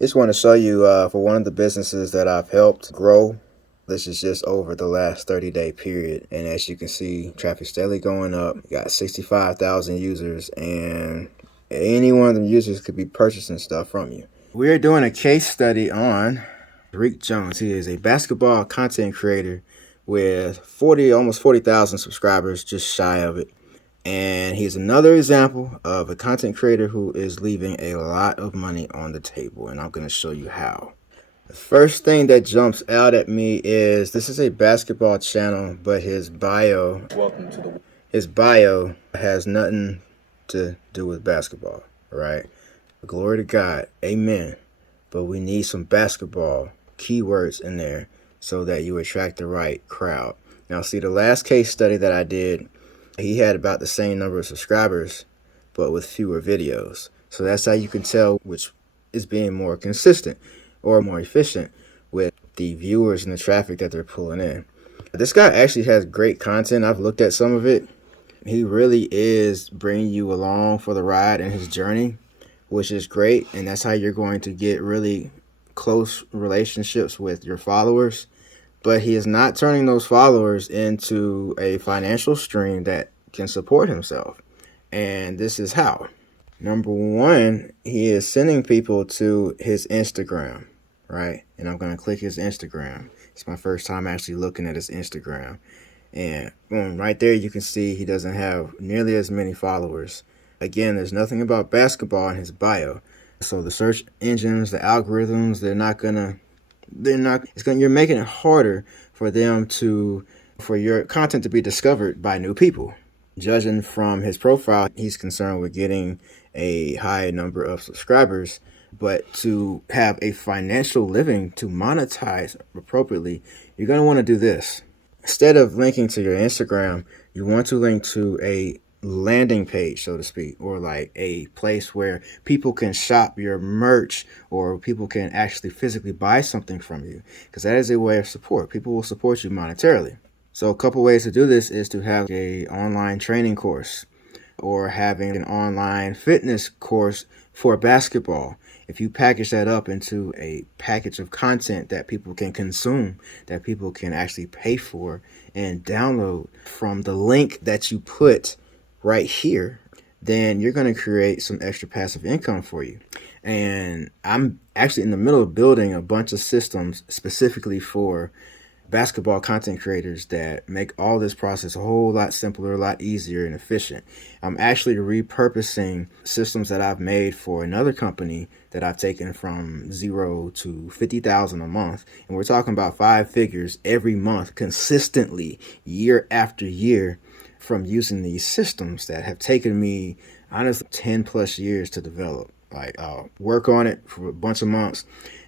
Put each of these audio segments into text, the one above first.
Just want to show you for one of the businesses that I've helped grow. This is just over the last 30-day period. And as you can see, traffic steadily going up. You got 65,000 users, and any one of them users could be purchasing stuff from you. We're doing a case study on Tyreek Jones. He is a basketball content creator with almost 40,000 subscribers, just shy of it. And he's another example of a content creator who is leaving a lot of money on the table, and I'm going to show you how. The first thing that jumps out at me is this is a basketball channel, but his bio has nothing to do with basketball, right? Glory to God, amen. But we need some basketball keywords in there so that you attract the right crowd. Now, see, the last case study that I did, he had about the same number of subscribers, but with fewer videos. So that's how you can tell which is being more consistent or more efficient with the viewers and the traffic that they're pulling in. This guy actually has great content. I've looked at some of it. He really is bringing you along for the ride in his journey, which is great. And that's how you're going to get really close relationships with your followers. But he is not turning those followers into a financial stream that can support himself. And this is how. Number one, he is sending people to his Instagram, right? And I'm going to click his Instagram. It's my first time actually looking at his Instagram. And boom, right there you can see he doesn't have nearly as many followers. Again, there's nothing about basketball in his bio. So the search engines, the algorithms, you're making it harder for your content to be discovered by new people. Judging from his profile, he's concerned with getting a high number of subscribers, but to have a financial living, to monetize appropriately, you're going to want to do this. Instead of linking to your Instagram, you want to link to a landing page, so to speak, or like a place where people can shop your merch or people can actually physically buy something from you, because that is a way of support. People will support you monetarily. So a couple ways to do this is to have a online training course or having an online fitness course for basketball. If you package that up into a package of content that people can consume, that people can actually pay for and download from the link that you put right here, then you're going to create some extra passive income for you. And I'm actually in the middle of building a bunch of systems specifically for basketball content creators that make all this process a whole lot simpler, a lot easier and efficient. I'm actually repurposing systems that I've made for another company that I've taken from 0 to 50,000 a month. And we're talking about 5 figures every month consistently year after year from using these systems that have taken me honestly 10 plus years to develop. Like I'll work on it for a bunch of months,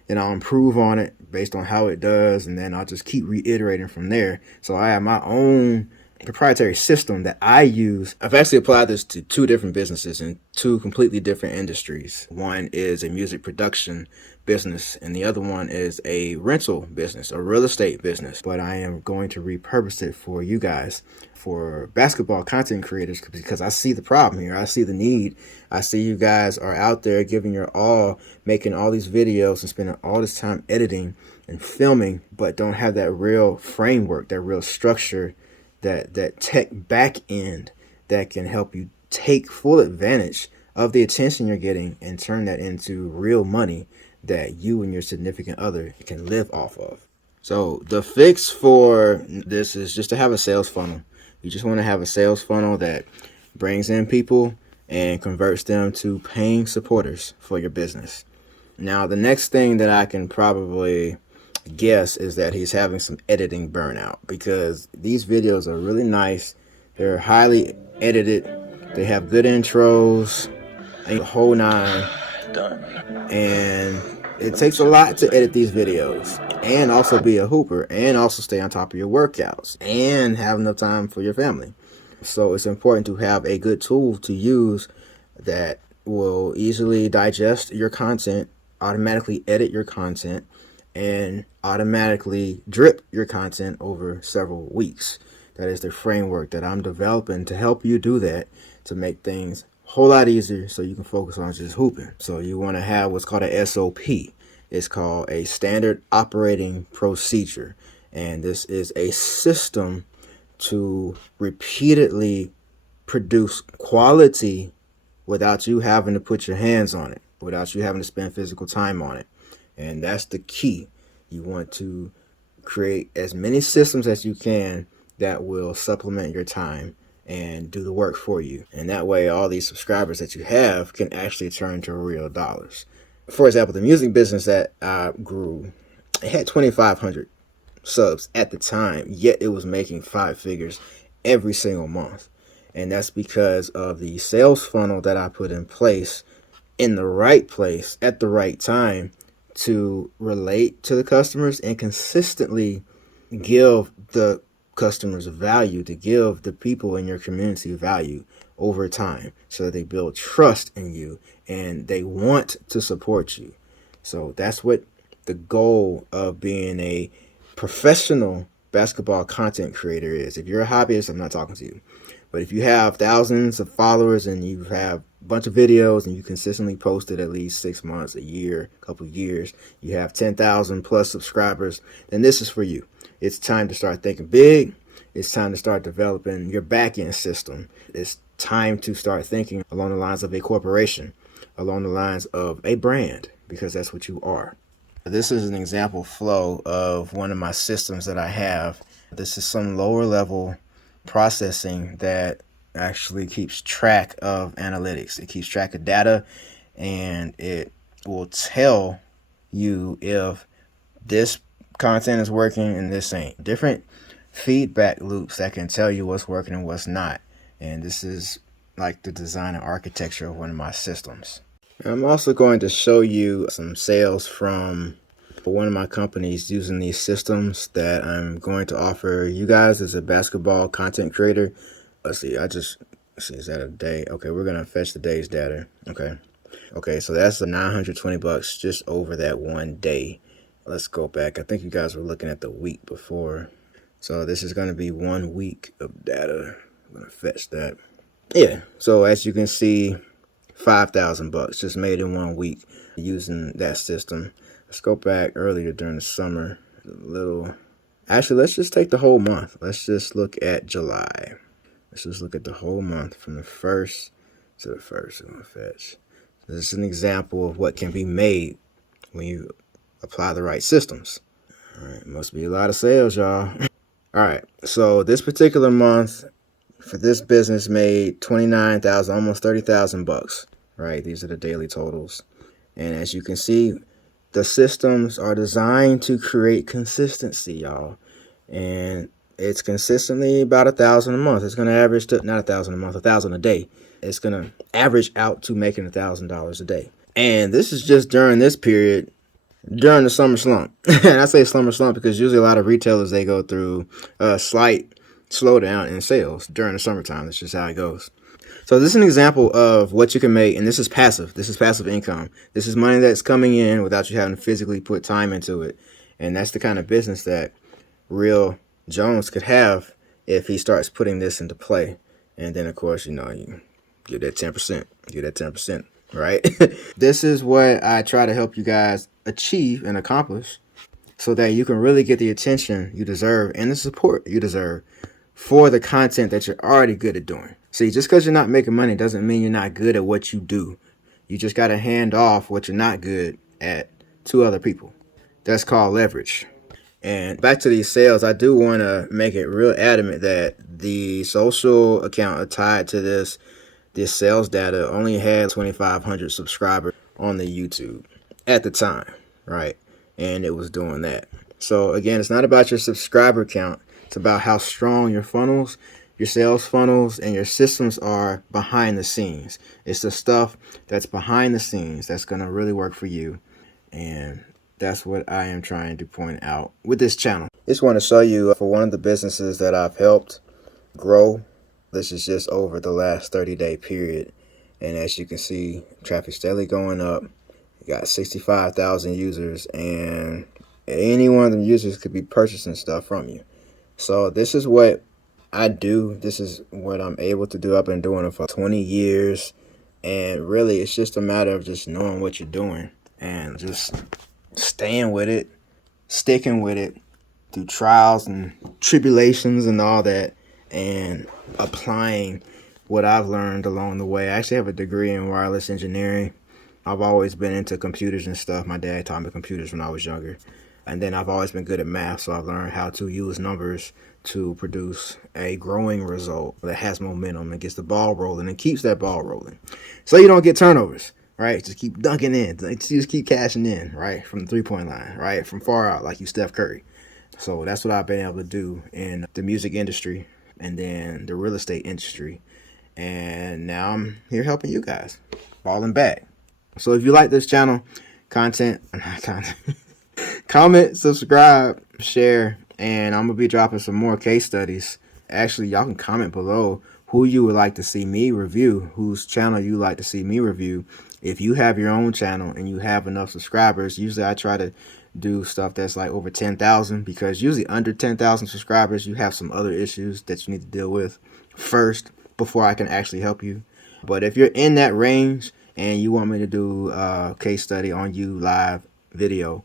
then I'll improve on it based on how it does, and then I'll just keep reiterating from there. So I have my own proprietary system that I use. I've actually applied this to 2 different businesses in 2 completely different industries. One is a music production business, and the other one is a rental business, a real estate business. But I am going to repurpose it for you guys, for basketball content creators, because I see the problem here. I see the need. I see you guys are out there giving your all, making all these videos and spending all this time editing and filming, but don't have that real framework, that real structure, that tech back end that can help you take full advantage of the attention you're getting and turn that into real money that you and your significant other can live off of. So the fix for this is just to have a sales funnel. You just want to have a sales funnel that brings in people and converts them to paying supporters for your business. Now, the next thing that I can probably guess is that he's having some editing burnout, because these videos are really nice. They're highly edited. They have good intros, and the whole nine. Done. And it takes a lot to edit these videos and also be a hooper and also stay on top of your workouts and have enough time for your family. So it's important to have a good tool to use that will easily digest your content, automatically edit your content, and automatically drip your content over several weeks. That is the framework that I'm developing to help you do that, to make things a whole lot easier so you can focus on just hooping. So you want to have what's called a SOP. It's called a standard operating procedure. And this is a system to repeatedly produce quality without you having to put your hands on it, without you having to spend physical time on it. And that's the key. You want to create as many systems as you can that will supplement your time and do the work for you. And that way, all these subscribers that you have can actually turn to real dollars. For example, the music business that I grew, it had 2,500 subs at the time, yet it was making 5 figures every single month. And that's because of the sales funnel that I put in place at the right time to relate to the customers and consistently give the customers value, to give the people in your community value over time so that they build trust in you and they want to support you. So that's what the goal of being a professional basketball content creator is. If you're a hobbyist, I'm not talking to you. But if you have thousands of followers and you have a bunch of videos and you consistently post it at least 6 months, a year, a couple of years, you have 10,000 plus subscribers, then this is for you. It's time to start thinking big. It's time to start developing your back-end system. It's time to start thinking along the lines of a corporation, along the lines of a brand, because that's what you are. This is an example flow of one of my systems that I have. This is some lower level processing that actually keeps track of analytics. It keeps track of data, and it will tell you if this content is working and this ain't. Different feedback loops that can tell you what's working and what's not. And this is like the design and architecture of one of my systems. I'm also going to show you some sales from one of my companies using these systems that I'm going to offer you guys as a basketball content creator. Let's see, is that a day? Okay, we're going to fetch the day's data. Okay, so that's $920 just over that one day. Let's go back. I think you guys were looking at the week before. So this is going to be 1 week of data. I'm going to fetch that. Yeah, so as you can see, $5,000 just made in 1 week using that system. Let's go back earlier during the summer. Actually, let's just take the whole month. Let's just look at July. Let's just look at the whole month from the 1st to the 1st. I'm going to fetch. This is an example of what can be made when you apply the right systems. All right, must be a lot of sales, y'all. All right, so this particular month for this business made 29,000, almost 30,000 bucks. Right, these are the daily totals. And as you can see, the systems are designed to create consistency, y'all. And it's consistently about 1,000 a month. It's going to average to, not 1,000 a month, 1,000 a day. It's going to average out to making $1,000 a day. And this is just during this period, during the summer slump. And I say summer slump because usually a lot of retailers, they go through a slight slowdown in sales during the summertime. That's just how it goes. So this is an example of what you can make, and this is passive. This is passive income. This is money that's coming in without you having to physically put time into it. And that's the kind of business that real Jones could have if he starts putting this into play. And then, of course, you give that 10%. Give that 10%, right? This is what I try to help you guys achieve and accomplish so that you can really get the attention you deserve and the support you deserve for the content that you're already good at doing. See, just because you're not making money doesn't mean you're not good at what you do. You just got to hand off what you're not good at to other people. That's called leverage. And back to these sales, I do want to make it real adamant that the social account tied to this sales data only had 2,500 subscribers on the YouTube at the time, right? And it was doing that. So again, it's not about your subscriber count. It's about how strong your funnels, your sales funnels, and your systems are behind the scenes. It's the stuff that's behind the scenes that's going to really work for you. And that's what I am trying to point out with this channel. Just want to show you for one of the businesses that I've helped grow. This is just over the last 30-day period. And as you can see, traffic steadily going up. You got 65,000 users, and any one of them users could be purchasing stuff from you. So this is what I do. This is what I'm able to do. I've been doing it for 20 years. And really, it's just a matter of just knowing what you're doing and just staying with it, sticking with it through trials and tribulations and all that, and applying what I've learned along the way. I actually have a degree in wireless engineering. I've always been into computers and stuff. My dad taught me computers when I was younger. And then I've always been good at math, so I've learned how to use numbers to produce a growing result that has momentum and gets the ball rolling and keeps that ball rolling. So you don't get turnovers, right? Just keep dunking in. Just keep cashing in, right? From the 3-point line, right? From far out, like you Steph Curry. So that's what I've been able to do in the music industry and then the real estate industry. And now I'm here helping you guys, falling back. So if you like this channel, comment, subscribe, share, and I'm going to be dropping some more case studies. Actually, y'all can comment below who you would like to see me review, whose channel you like to see me review. If you have your own channel and you have enough subscribers, usually I try to do stuff that's like over 10,000, because usually under 10,000 subscribers, you have some other issues that you need to deal with first before I can actually help you. But if you're in that range and you want me to do a case study on you live video,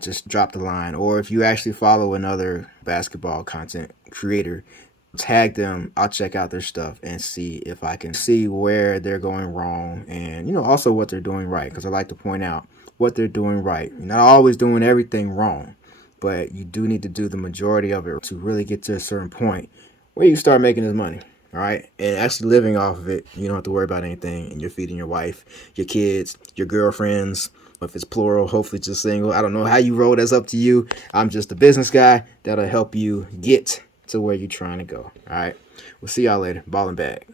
just drop the line. Or if you actually follow another basketball content creator, tag them. I'll check out their stuff and see if I can see where they're going wrong, and also what they're doing right, because I like to point out what they're doing right. You're not always doing everything wrong, but you do need to do the majority of it to really get to a certain point where you start making this money. All right, and actually living off of it. You don't have to worry about anything, and you're feeding your wife, your kids, your girlfriends. If it's plural, hopefully just single. I don't know how you roll. That's up to you. I'm just a business guy that'll help you get to where you're trying to go. All right, we'll see y'all later. Ballin' back.